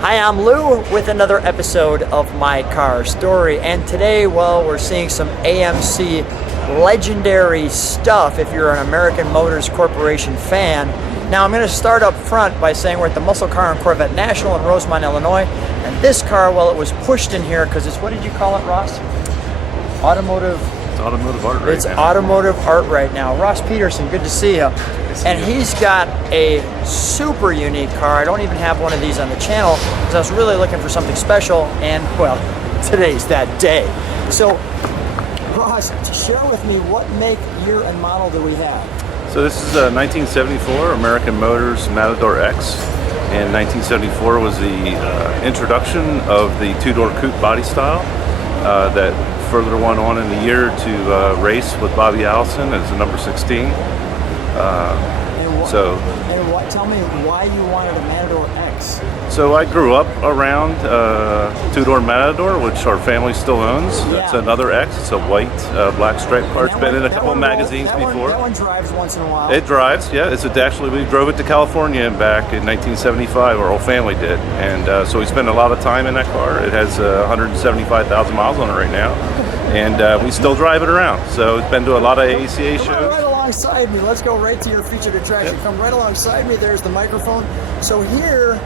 Hi, I'm Lou with another episode of My Car Story, and today, well, we're seeing some AMC legendary stuff if you're an American Motors Corporation fan. Now, I'm going to start up front by saying we're at the Muscle Car and Corvette National in Rosemont, Illinois, and this car, well, it was pushed in here because it's, what did you call it, Ross? Automotive... It's automotive art right now. It's automotive art right now. Ross Peterson, good to see you. And he's got a super unique car. I don't even have one of these on the channel because I was really looking for something special, and well, today's that day. So, Ross, share with me what make, year, and model do we have? So this is a 1974 American Motors Matador X, and 1974 was the introduction of the two-door coupe body style that further went on in the year to race with Bobby Allison as the number 16. Tell me why you wanted a Matador X. So I grew up around two-door Matador, which our family still owns. Yeah. It's another X. It's a white, black stripe car. It's been in a couple of magazines before. That one drives once in a while. It drives, yeah. Actually, we drove it to California and back in 1975. Our whole family did, and so we spent a lot of time in that car. It has 175,000 miles on it right now, and we still drive it around. So it's been to a lot of ACA shows. Right alongside me. Let's go right to your featured attraction. Yep. Come right alongside me. There's the microphone. So here,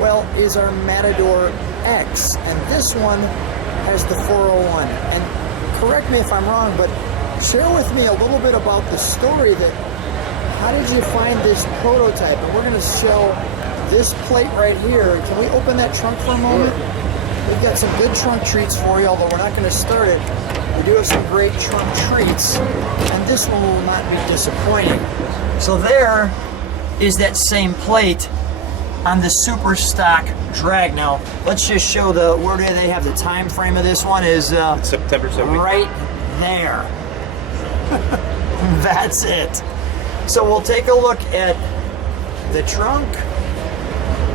well, is our Matador X, and this one has the 401. And correct me if I'm wrong, but share with me a little bit about the story that, how did you find this prototype? And we're going to show this plate right here. Can we open that trunk for a moment? We've got some good trunk treats for you, although we're not going to start it. We do have some great trunk treats, and this one will not be disappointing. So there is that same plate on the super stock drag. Now, let's just show where do they have the time frame of this one is September 7th. Right there. That's it. So we'll take a look at the trunk,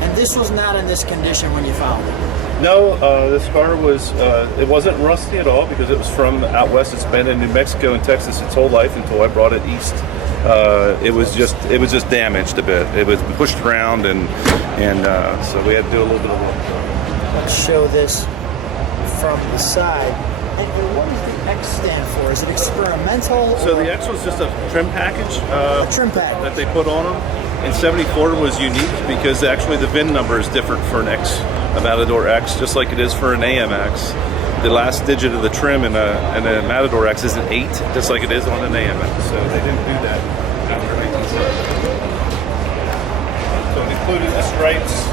and this was not in this condition when you found it. No, this car was, it wasn't rusty at all because it was from out west. It's been in New Mexico and Texas its whole life until I brought it east. It was just damaged a bit. It was pushed around, and so we had to do a little bit of work. Let's show this from the side. And what does the X stand for? Is it experimental? So the X was just a trim package. A trim package that they put on them. And 74 was unique because actually the VIN number is different for an X, a Matador X, just like it is for an AMX. The last digit of the trim in a Matador X is an 8, just like it is on an AMX. So they didn't do that after 1970. So it included the stripes,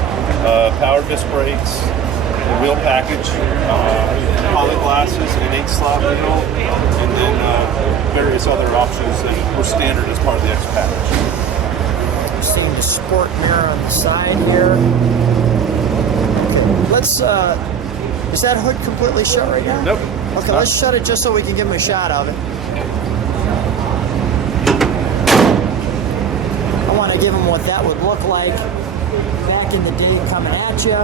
power disc brakes, the wheel package, poly glasses, an 8-slot wheel, and then various other options that were standard as part of the X package. Seeing the sport mirror on the side here. Okay, let's, is that hood completely shut right now? Nope. Okay, let's shut it just so we can give him a shot of it. I want to give him what that would look like back in the day coming at you.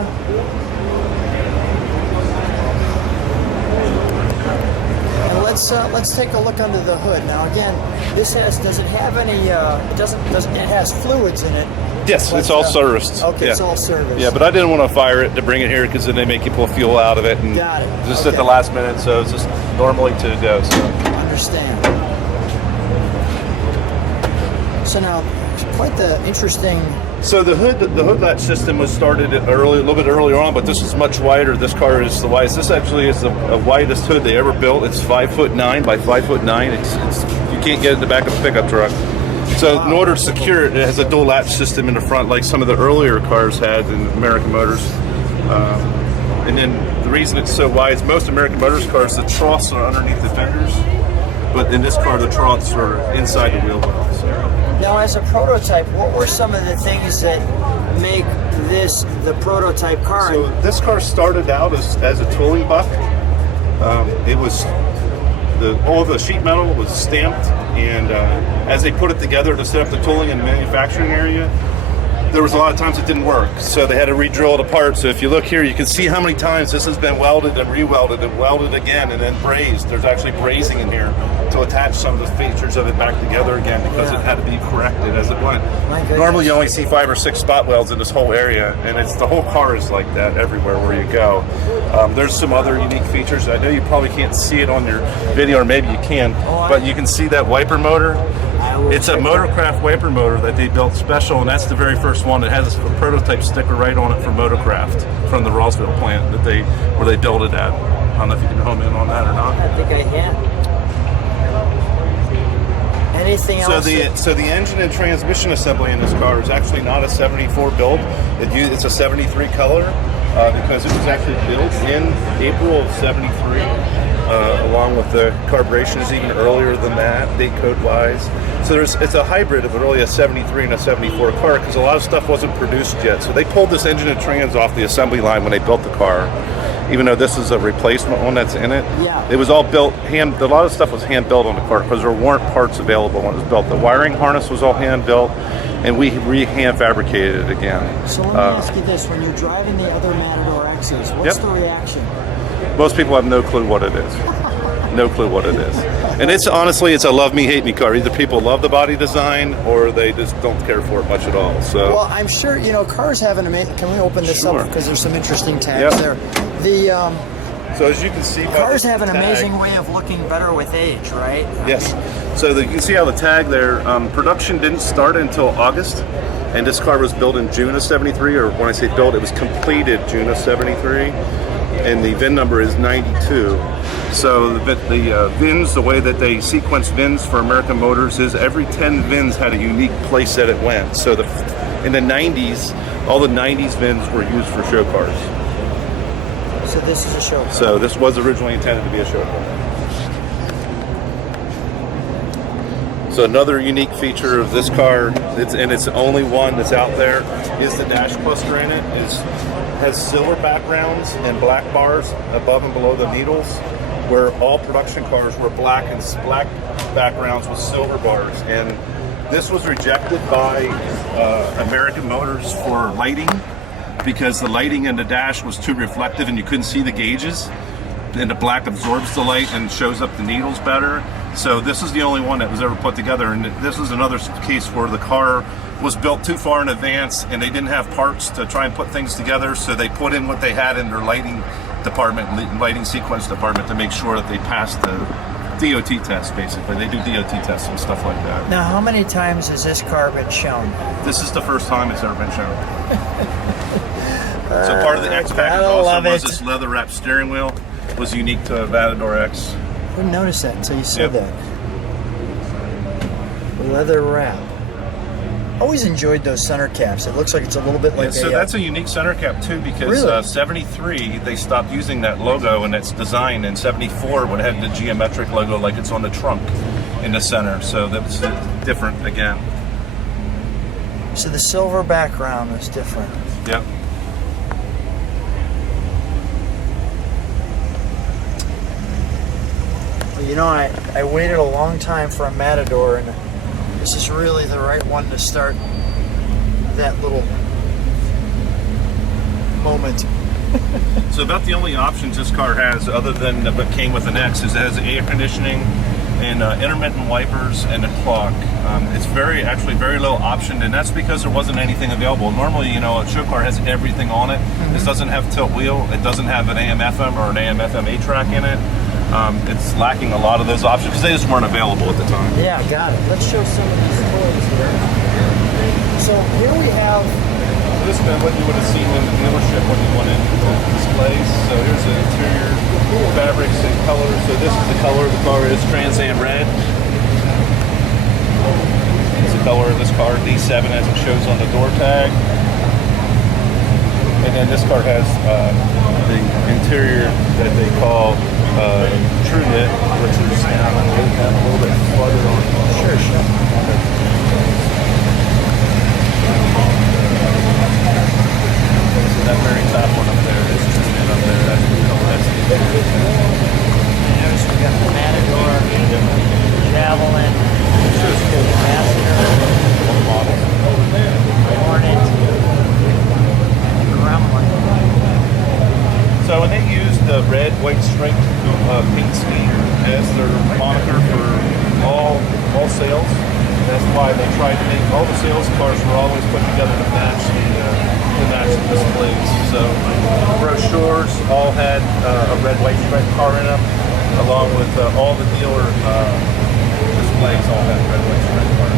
And let's take a look under the hood. Now again, this does it have any, it has fluids in it. Yes, but, it's all serviced. Okay, yeah. It's all serviced. Yeah, but I didn't want to fire it to bring it here because then they make you pull fuel out of it. And got it. Just at the last minute, so it's just normally to go. So. Understand. So now, quite the interesting... So the hood latch system was started a little bit earlier on, but this is much wider. This car is the widest. This actually is the widest hood they ever built. It's 5'9" by 5'9". It's you can't get it in the back of a pickup truck. So in order to secure it, it has a dual latch system in the front, like some of the earlier cars had in American Motors. And then the reason it's so wide is most American Motors cars, the troughs are underneath the fenders, but in this car, the troughs are inside the wheel well. So. Now, as a prototype, what were some of the things that make this the prototype car? So this car started out as a tooling buck. It was all the sheet metal was stamped, and as they put it together to set up the tooling in the manufacturing area, there was a lot of times it didn't work, so they had to re-drill it apart. So if you look here, you can see how many times this has been welded and re-welded and welded again and then brazed. There's actually brazing in here to to attach some of the features of it back together again because it had to be corrected as it went. Normally you only see 5 or 6 spot welds in this whole area, and it's the whole car is like that everywhere where you go. There's some other unique features. I know you probably can't see it on your video, or maybe you can, but you can see that wiper motor. It's a Motorcraft wiper motor that they built special, and that's the very first one. It has a prototype sticker right on it for Motorcraft from the Rossville plant where they built it at. I don't know if you can home in on that or not. I think I can. Anything else? So the engine and transmission assembly in this car is actually not a 74 build. It's a 73 color because it was actually built in April of 73. Along with the carburation is even earlier than that, date code wise. So it's a hybrid of really a 73 and a 74 car because a lot of stuff wasn't produced yet. So they pulled this engine and trans off the assembly line when they built the car. Even though this is a replacement one that's in it, it was all built a lot of stuff was hand built on the car because there weren't parts available when it was built. The wiring harness was all hand built, and we hand fabricated it again. So let me ask you this: when you're driving the other Matador X's, what's the reaction? Most people have no clue what it is. No clue what it is. And it's honestly, it's a love me, hate me car. Either people love the body design or they just don't care for it much at all. So, well, I'm sure, cars have an amazing, can we open this up? Because there's some interesting tags there. So as you can see, cars have an amazing way of looking better with age, right? Yes. So you can see how the tag there, production didn't start until August. And this car was built in June of 73, or when I say built, it was completed June of 73. And the VIN number is 92. So the VINs, the way that they sequence VINs for American Motors is every 10 VINs had a unique place that it went. So in the 90s, all the 90s VINs were used for show cars. So this is a show car. So this was originally intended to be a show car. So another unique feature of this car, it's the only one that's out there, is the dash cluster in it. Has silver backgrounds and black bars above and below the needles, where all production cars were black backgrounds with silver bars. And this was rejected by American Motors for lighting because the lighting in the dash was too reflective and you couldn't see the gauges. And the black absorbs the light and shows up the needles better. So this is the only one that was ever put together. And this is another case where the car was built too far in advance and they didn't have parts to try and put things together, so they put in what they had in their lighting department, lighting sequence department, to make sure that they passed the DOT test. Basically, they do DOT tests and stuff like that. Now, how many times has this car been shown? This is the first time it's ever been shown. So part of the X package also was this leather wrapped steering wheel. Was unique to Matador X. I didn't notice that until you said that. Leather wrap. Always enjoyed those center caps. It looks like it's a little bit like so that's a unique center cap too, because 73 they stopped using that logo and its design. In 74 when it had the geometric logo like it's on the trunk in the center, so that's different again. So the silver background is different. Yep. Well, I waited a long time for a Matador, and this is really the right one to start that little moment. So about the only options this car has, other than what came with an X, is it has air conditioning and intermittent wipers and a clock. It's actually very low optioned, and that's because there wasn't anything available. Normally, a show car has everything on it. This doesn't have tilt wheel. It doesn't have an AM/FM or an AM/FM 8-track in it. It's lacking a lot of those options because they just weren't available at the time. Yeah, got it. Let's show some of these toys here. So here we have... This is what you would have seen in the dealership when you went into the displays. So here's the interior fabrics and colors. So this is the color of the car is Trans Am Red. It's the color of this car, D7, as it shows on the door tag. And then this car has the interior that they call True Knit, which is a little bit farther on. Sure. So that very top one up there is True Knit up there. That's the color. That's the interior. Notice we got the Matador, Javelin, Master, Hornet, Gremlin. So when they used the red, white striped paint scheme as their moniker for all sales. That's why they tried to make all the sales cars were always put together to match the displays. So brochures all had a red, white striped car in them, along with all the dealer displays all had red, white striped cars.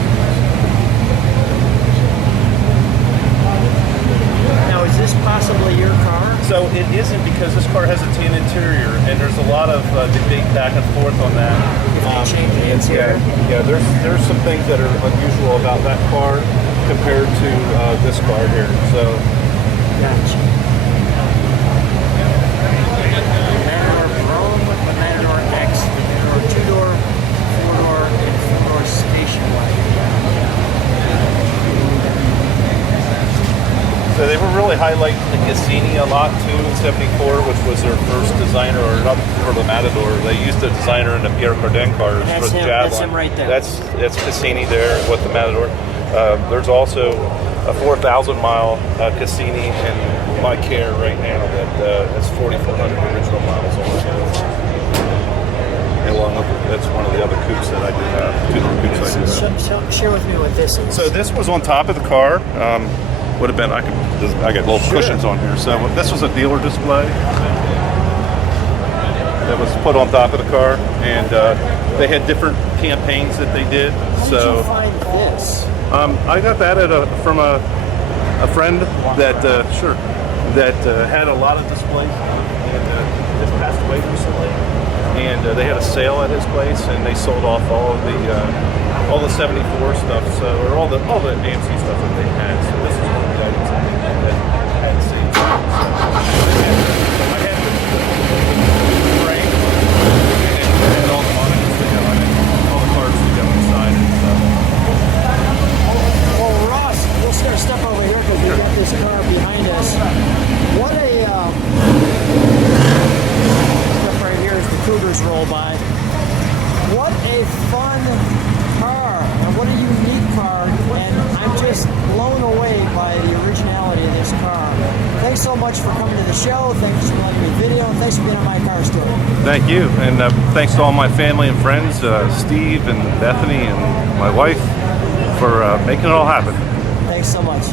Now, is this possibly your car? So it isn't, because this car has a tan interior, and there's a lot of debate back and forth on that. If they change the interior? Yeah. There's some things that are unusual about that car compared to this car here. So, Gotcha. Matador Rome, the Matador X, the Matador two-door, four-door, and four-door station wagon. So they were really highlighting the Cassini a lot too in '74, which was their first designer, or not for the Matador. They used a designer in the Pierre Cardin cars That's for the him. Javelin. That's him right there. That's Cassini there with the Matador. There's also a 4,000-mile Cassini in my care right now that has 4,400 original miles on it. And along with that's one of the other coupes that I do have. Two-door coupes I do have. Share with me what this is. So this was on top of the car. Would have been, I got little cushions on here. So this was a dealer display that was put on top of the car, and they had different campaigns that they did. How did you find this? I got that from a friend that had a lot of displays, and just passed away recently. And they had a sale at his place, and they sold off all the '74 stuff, or all the AMC stuff that they had. So this is one of the items that had the same. I had the frame and all the monitors that go in it, all the cards that go inside it. So. Well, Ross, we'll step over here because we got this car behind us. What a step right here as the Cougars roll by. What a fun car, and what a unique car, and I'm just blown away by the originality of this car. Thanks so much for coming to the show, thanks for letting me video, and thanks for being on my car story. Thank you, and thanks to all my family and friends, Steve and Bethany and my wife, for making it all happen. Thanks so much.